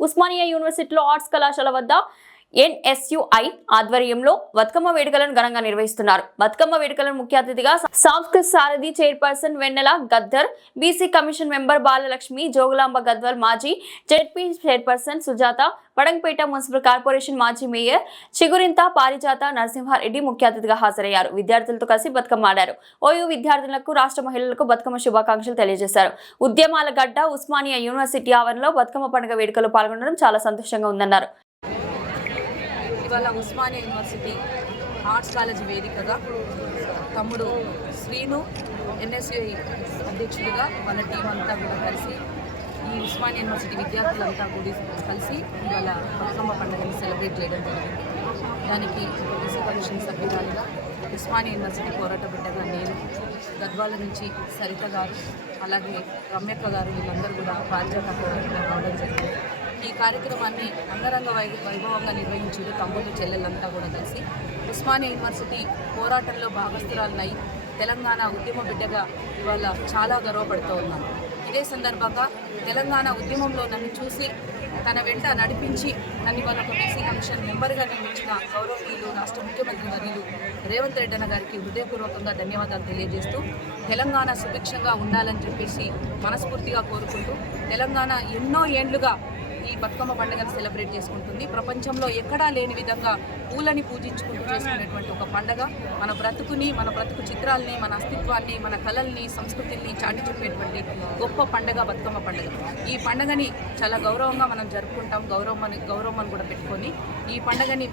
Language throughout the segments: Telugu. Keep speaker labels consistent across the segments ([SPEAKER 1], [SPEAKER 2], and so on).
[SPEAKER 1] ఉస్మానియా యూనివర్సిటీలో ఆర్ట్స్ కళాశాల వద్ద ఎన్ఎస్యుఐ ఆధ్వర్యంలో బతుకమ్మ వేడుకలను ఘనంగా నిర్వహిస్తున్నారు. బతుకమ్మ వేడుకలను ముఖ్య అతిథిగా Samskruthika Saradhi chairperson Vennela Gaddar BC commission member Balalakshmi Jogulamba Gadwal మాజీ ZP chairperson Sujatha Vadampeta municipal corporation మాజీ మేయర్ చిగురింత పారిజాత నరసింహారెడ్డి ముఖ్య అతిథిగా హాజరయ్యారు. విద్యార్థులతో కలిసి బతుకమ్మ ఆడారు ఓయూ విద్యార్థులకు రాష్ట్ర మహిళలకు బతుకమ్మ శుభాకాంక్షలు తెలియజేశారు. ఉద్యమాల గడ్డ ఉస్మానియా యూనివర్సిటీ ఆవరణలో బతుకమ్మ పండుగ వేడుకలో పాల్గొనడం చాలా సంతోషంగా ఉందన్నారు.
[SPEAKER 2] ఇవాళ ఉస్మానియా యూనివర్సిటీ ఆర్ట్స్ కాలేజ్ వేదికగా తమ్ముడు శ్రీను ఎన్ఎస్యుఐ అధ్యక్షుడిగా వాళ్ళ టీం అంతా కూడా కలిసి ఈ ఉస్మానియా యూనివర్సిటీ విద్యార్థులంతా కూడా కలిసి ఇవాళ బతుకమ్మ పండుగని సెలబ్రేట్ చేయడం జరిగింది. దానికి బీసీ కమిషన్ సభ్యురాలుగా ఉస్మానియా యూనివర్సిటీ పోరాట బిడ్డగా నేను గద్వాల నుంచి సరిత గారు అలాగే రమ్యక్క గారు వీళ్ళందరూ కూడా బాధ్యత రావడం జరిగింది. ఈ కార్యక్రమాన్ని అంగరంగ వై వైభవంగా నిర్వహించారు తమ్ముళ్ళు చెల్లెలంతా కూడా కలిసి. ఉస్మానియా యూనివర్సిటీ పోరాటంలో భాగస్థురాలనై తెలంగాణ ఉద్యమ బిడ్డగా ఇవాళ చాలా గర్వపడుతూ ఉన్నాను ఇదే సందర్భంగా తెలంగాణ ఉద్యమంలో నన్ను చూసి తన వెంట నడిపించి నన్ను వాళ్ళకు బీసీ కమిషన్ మెంబర్గా నియమించిన గౌరవనీయులు రాష్ట్ర ముఖ్యమంత్రి వర్యులు రేవంత్ రెడ్డి అన్న గారికి హృదయపూర్వకంగా ధన్యవాదాలు తెలియజేస్తూ తెలంగాణ సుభిక్షంగా ఉండాలని చెప్పేసి మనస్ఫూర్తిగా కోరుకుంటూ తెలంగాణ ఎన్నో ఏండ్లుగా ఈ బతుకమ్మ పండుగను సెలబ్రేట్ చేసుకుంటుంది. ప్రపంచంలో ఎక్కడా లేని విధంగా పూలని పూజించుకుంటూ చేసుకునేటువంటి ఒక పండగ. మన బ్రతుకుని మన బ్రతుకు చిత్రాల్ని మన అస్తిత్వాన్ని మన కళల్ని సంస్కృతిని చాటి చెప్పేటువంటి గొప్ప పండగ బతుకమ్మ పండుగ. ఈ పండగని చాలా గౌరవంగా మనం జరుపుకుంటాం. గౌరవం అని గౌరవం అని కూడా పెట్టుకొని ఈ పండగని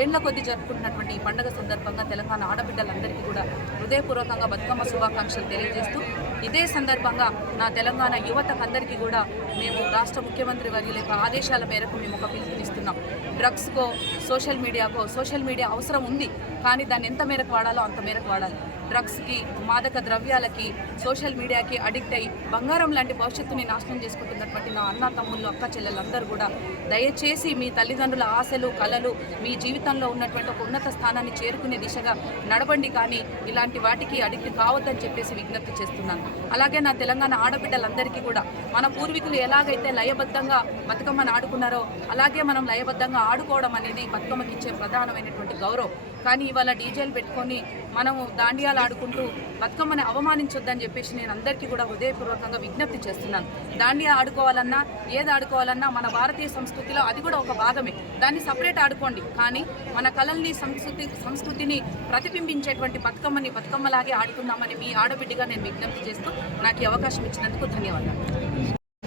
[SPEAKER 2] ఏళ్ళ కొద్ది జరుపుకుంటున్నటువంటి ఈ పండగ సందర్భంగా తెలంగాణ ఆడబిడ్డలందరికీ కూడా హృదయపూర్వకంగా బతుకమ్మ శుభాకాంక్షలు తెలియజేస్తూ ఇదే సందర్భంగా నా తెలంగాణ యువతకందరికీ కూడా మేము రాష్ట్ర ముఖ్యమంత్రి వర్యుల యొక్క ఆదేశాల మేరకు మేము ఒక పిలుపునిస్తున్నాం. డ్రగ్స్కో సోషల్ మీడియాకో సోషల్ మీడియా అవసరం ఉంది. కానీ దాన్ని ఎంత మేరకు వాడాలో అంత మేరకు వాడాలి. డ్రగ్స్కి మాదక ద్రవ్యాలకి సోషల్ మీడియాకి అడిక్ట్ అయ్యి బంగారం లాంటి భవిష్యత్తుని నాశనం చేసుకుంటున్నటువంటి నా అన్న తమ్ముళ్ళు అక్క చెల్లెలందరూ కూడా దయచేసి మీ తల్లిదండ్రుల ఆశలు కళలు మీ జీవితంలో ఉన్నటువంటి ఒక ఉన్నత స్థానాన్ని చేరుకునే దిశగా నడవండి కానీ ఇలాంటి వాటికి అడిక్ట్ కావద్దని చెప్పేసి విజ్ఞప్తి చేస్తున్నాను. అలాగే నా తెలంగాణ ఆడబిడ్డలందరికీ కూడా మన పూర్వీకులు ఎలాగైతే లయబద్ధంగా బతుకమ్మను ఆడుకున్నారో అలాగే మనం లయబద్ధంగా ఆడుకోవడం అనేది బతుకమ్మకి ఇచ్చే ప్రధానమైనటువంటి గౌరవం. కానీ ఇవాళ డీజేలు పెట్టుకొని మనము దాండియాలు ఆడుకుంటూ బతుకమ్మని అవమానించొద్దని చెప్పేసి నేను అందరికీ కూడా హృదయపూర్వకంగా విజ్ఞప్తి చేస్తున్నాను. దాండియా ఆడుకోవాలన్నా ఏది ఆడుకోవాలన్నా మన భారతీయ సంస్కృతిలో అది కూడా ఒక భాగమే. దాన్ని సపరేట్ ఆడుకోండి. కానీ మన కళల్ని సంస్కృతి సంస్కృతిని ప్రతిబింబించేటువంటి బతుకమ్మని బతుకమ్మలాగే ఆడుకుందామని మీ ఆడబిడ్డగా నేను విజ్ఞప్తి చేస్తూ నాకు ఈ అవకాశం ఇచ్చినందుకు ధన్యవాదాలు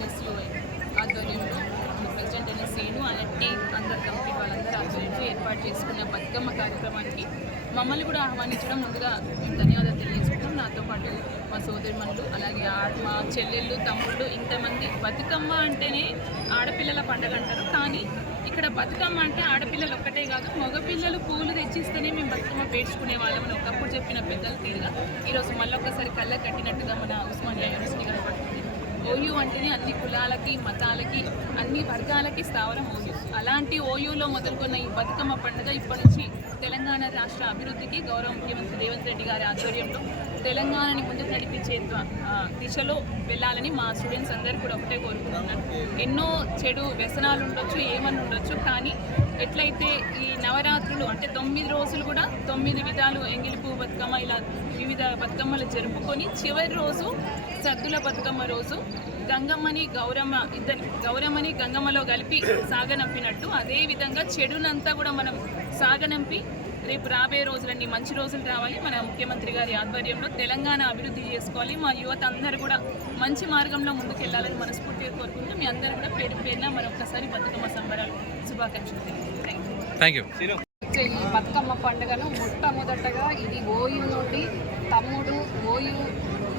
[SPEAKER 3] ఎస్లో ఆధ్వర్యంలో ప్రెసిడెంట్ అయిన శ్రీను ఆయన టీం అందరు కంపెనీ వాళ్ళందరూ ఆధ్వర్యంలో ఏర్పాటు చేసుకున్న బతుకమ్మ కార్యక్రమానికి మమ్మల్ని కూడా ఆహ్వానించడం ముందుగా మేము ధన్యవాదాలు తెలియజేసుకుంటాం నాతో పాటు మా సోదరిమణులు అలాగే ఆ- మా చెల్లెళ్ళు తమ్ముళ్ళు ఇంతమంది బతుకమ్మ అంటేనే ఆడపిల్లల పండగ అంటారు. కానీ ఇక్కడ బతుకమ్మ అంటే ఆడపిల్లలు ఒక్కటే కాదు మగపిల్లలు పూలు తెచ్చిస్తేనే మేము బతుకమ్మ పేర్చుకునే వాళ్ళమని ఒకప్పుడు చెప్పిన పెద్దలు తీరుగా ఈరోజు మళ్ళీ ఒక్కసారి కళ్ళ కట్టినట్టుగా మన ఉస్మానియా యూనివర్సిటీ ఓయూ అంటేనే అన్ని కులాలకి మతాలకి అన్ని వర్గాలకి స్థావరం ఓయూ. అలాంటి ఓయూలో మొదలుకున్న ఈ బతుకమ్మ పండుగ ఇప్పటి నుంచి తెలంగాణ రాష్ట్ర అభివృద్ధికి గౌరవ ముఖ్యమంత్రి రేవంత్ రెడ్డి గారి ఆధ్వర్యంలో తెలంగాణని ముందుకు నడిపించే దిశలో వెళ్ళాలని మా స్టూడెంట్స్ అందరూ కూడా ఒకటే కోరుకుంటున్నాను ఎన్నో చెడు వ్యసనాలు ఉండొచ్చు ఏమని ఉండొచ్చు కానీ ఎట్లయితే ఈ నవరాత్రులు అంటే తొమ్మిది రోజులు కూడా తొమ్మిది విధాలు ఎంగిలి పువ్వు బతుకమ్మ ఇలా వివిధ బతుకమ్మలు జరుపుకొని చివరి రోజు సద్దుల బతుకమ్మ రోజు గంగమ్మని గౌరమ్మ ఇద్దరి గౌరమ్మని గంగమ్మలో కలిపి సాగనంపినట్టు. అదే విధంగా చెడునంతా కూడా మనం సాగనంపి రేపు రాబోయే రోజులన్నీ మంచి రోజులు రావాలి. మన ముఖ్యమంత్రి గారి ఆధ్వర్యంలో తెలంగాణ అభివృద్ధి చేసుకోవాలి. మా యువత అందరూ కూడా మంచి మార్గంలో ముందుకు వెళ్ళాలని మనస్ఫూర్తిగా కోరుకుంటూ మీ అందరూ కూడా పేరు పేరున మరొకసారి బతుకమ్మ సంబరాలు శుభాకాంక్షలు
[SPEAKER 4] థ్యాంక్ యూ
[SPEAKER 5] ఈ బతుకమ్మ పండుగను మొట్టమొదటగా ఇది ఓయూ నుండి తమ్ముడు ఓయూ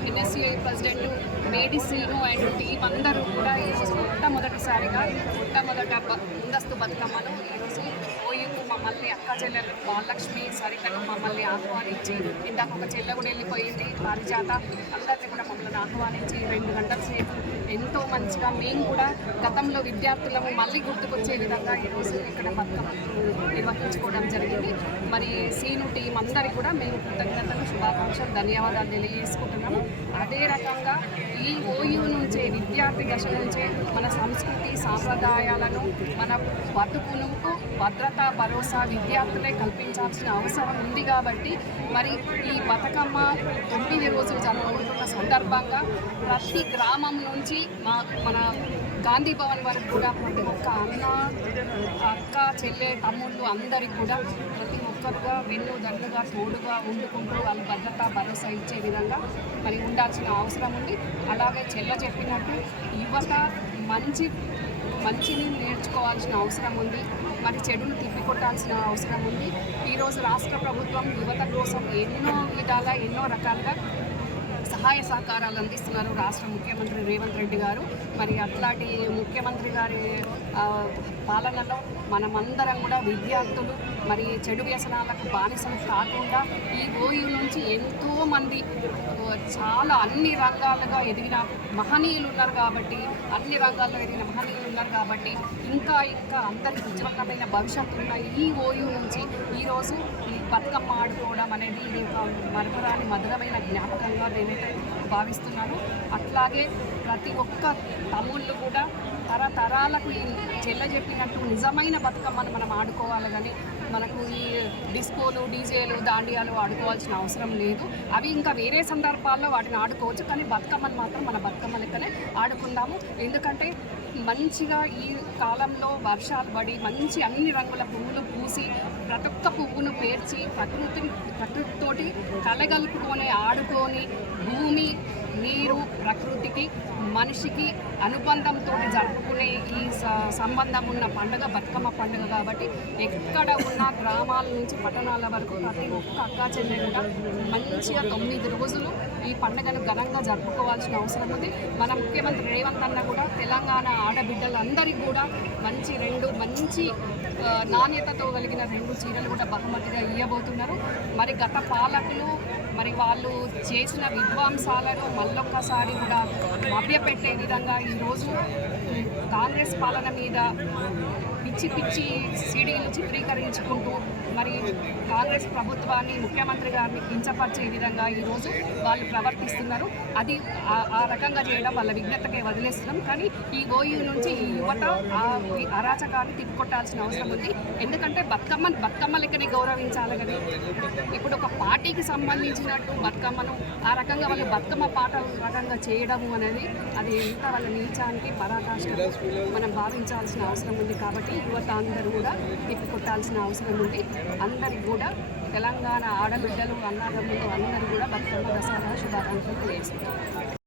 [SPEAKER 5] ఎన్ఎస్సిఐ ప్రెసిడెంట్ మేడిసీను అండ్ టీం అందరూ కూడా ఈరోజు మొట్టమొదటిసారిగా మొట్టమొదట ముందస్తు బతుకమ్మను ఈరోజు ఓయూకు మమ్మల్ని అక్క చెల్లెలు బాలలక్ష్మి సరితను మమ్మల్ని ఆహ్వానించి ఇందాక ఒక చెల్లె కూడా వెళ్ళిపోయింది పారిజాత అందరినీ కూడా మమ్మల్ని ఆహ్వానించి రెండు గంటల సేపు మంచిగా మేము కూడా గతంలో విద్యార్థులము మళ్ళీ గుర్తుకొచ్చే విధంగా ఈరోజు ఇక్కడ బతుకమ్మ నిర్వహించుకోవడం జరిగింది. మరి సీను టీం అందరికీ కూడా మేము కృతజ్ఞతలు శుభాకాంక్షలు ధన్యవాదాలు తెలియజేసుకుంటున్నాము. అదే రకంగా ఈ ఓయూ నుంచే విద్యార్థి దశ మన సంస్కృతి సాంప్రదాయాలను మన బతుకులకు భద్రత భరోసా విద్యార్థులే కల్పించాల్సిన అవసరం ఉంది కాబట్టి మరి ఈ బతుకమ్మ తొమ్మిది రోజులు జరుపుకుంటున్న సందర్భంగా ప్రతి గ్రామం నుంచి మా మన గాంధీ భవన్ వరకు కూడా ప్రతి ఒక్క అన్న అక్క చెల్లె తమ్ముళ్ళు అందరికి కూడా ప్రతి ఒక్కరుగా వెన్ను దండుగా తోడుగా వండుకుంటూ వాళ్ళ భద్రత భరోసా ఇచ్చే విధంగా మరి ఉండాల్సిన అవసరం ఉంది. అలాగే చెల్ల చెప్పినట్టు యువత మంచి మంచిని నేర్చుకోవాల్సిన అవసరం ఉంది. మరి చెడును తిప్పికొట్టాల్సిన అవసరం ఉంది. ఈరోజు రాష్ట్ర ప్రభుత్వం యువత కోసం ఎన్నో విధాలుగా ఎన్నో రకాలుగా సహాయ సహకారాలు అందిస్తున్నారు రాష్ట్ర ముఖ్యమంత్రి రేవంత్ రెడ్డి గారు. మరి అట్లాంటి ముఖ్యమంత్రి గారి పాలనలో మనమందరం కూడా విద్యార్థులు మరి చెడు వ్యసనాలకు బానిసలు కాకుండా ఈ ఓయూ నుంచి ఎంతో మంది చాలా అన్ని రంగాలుగా ఎదిగిన మహనీయులు ఉన్నారు కాబట్టి అన్ని రంగాల్లో ఎదిగిన మహనీయులు ఉన్నారు కాబట్టి ఇంకా ఇంకా అందరికి ఉజ్వలమైన భవిష్యత్తు ఉన్న ఈ ఓయూ నుంచి ఈరోజు ఈ బతుకమ్మ ఆడుకోవడం అనేది ఇది ఒక మరపురాని మధురమైన జ్ఞాపకంగా నేనైతే భావిస్తున్నాను. అట్లాగే ప్రతి ఒక్క తమ్ముళ్ళు కూడా తరతరాలకు ఈ చెల్ల చెప్పినట్టు నిజమైన బతుకమ్మను మనం ఆడుకోవాలి కానీ మనకు ఈ డిస్కోలు డీజేలు దాండియాలు ఆడుకోవాల్సిన అవసరం లేదు. అవి ఇంకా వేరే సందర్భాల్లో వాటిని ఆడుకోవచ్చు కానీ బతుకమ్మను మాత్రం మన బతుకమ్మ లెక్కనే ఆడుకుందాము. ఎందుకంటే మంచిగా ఈ కాలంలో వర్షాలు పడి మంచి అన్ని రంగుల పువ్వులు పూసి ప్రతి ఒక్క పువ్వును పేర్చి ప్రకృతిని ప్రకృతితోటి కలగలుపుకొని ఆడుకొని భూమి నీరు ప్రకృతికి మనిషికి అనుబంధంతో జరుపుకునే ఈ స- సంబంధం ఉన్న పండుగ బతుకమ్మ పండుగ కాబట్టి ఎక్కడ ఉన్న గ్రామాల నుంచి పట్టణాల వరకు ప్రతి ఒక్క అక్క చెల్లెలుగా మంచిగా తొమ్మిది రోజులు ఈ పండుగను ఘనంగా జరుపుకోవాల్సిన అవసరం ఉంది. మన ముఖ్యమంత్రి రేవంత్ అన్న కూడా తెలంగాణ ఆడబిడ్డలందరికీ కూడా మంచి రెండు మంచి నాణ్యతతో కలిగిన రెండు చీరలు కూడా బహుమతిగా ఇవ్వబోతున్నారు మరి గత పాలకులు మరి వాళ్ళు చేసిన విధ్వంసాలను మళ్ళొక్కసారి కూడా మభ్యపెట్టే విధంగా ఈరోజు కాంగ్రెస్ పాలన మీద పిచ్చి పిచ్చి సీడీలు చిత్రీకరించుకుంటూ మరి కాంగ్రెస్ ప్రభుత్వాన్ని ముఖ్యమంత్రి గారిని కించపరిచే విధంగా ఈరోజు వాళ్ళు ప్రవర్తిస్తున్నారు. అది ఆ- రకంగా చేయడం వాళ్ళ విజ్ఞతకే వదిలేస్తున్నాం. కానీ ఈ ఓయూ నుంచి ఈ యువత ఆ అరాచకాన్ని తిప్పుకొట్టాల్సిన అవసరం ఉంది. ఎందుకంటే బతుకమ్మని బతుకమ్మ లెక్కనే గౌరవించాలి కానీ ఇప్పుడు ఒక పార్టీకి సంబంధించినట్టు బతుకమ్మను ఆ రకంగా వాళ్ళు బతుకమ్మ పాట రకంగా చేయడము అనేది అది ఎంత వాళ్ళ నీచానికి పరాకాష్ట మనం భావించాల్సిన అవసరం ఉంది. కాబట్టి యువత అందరూ కూడా తిప్పికొట్టాల్సిన అవసరం ఉంది. అందరికి కూడా తెలంగాణ ఆడబిడ్డలు అన్నదమ్ములు అందరూ కూడా బతుకమ్మ దసరా శుభాకాంక్షలు తెలియజేస్తున్నారు.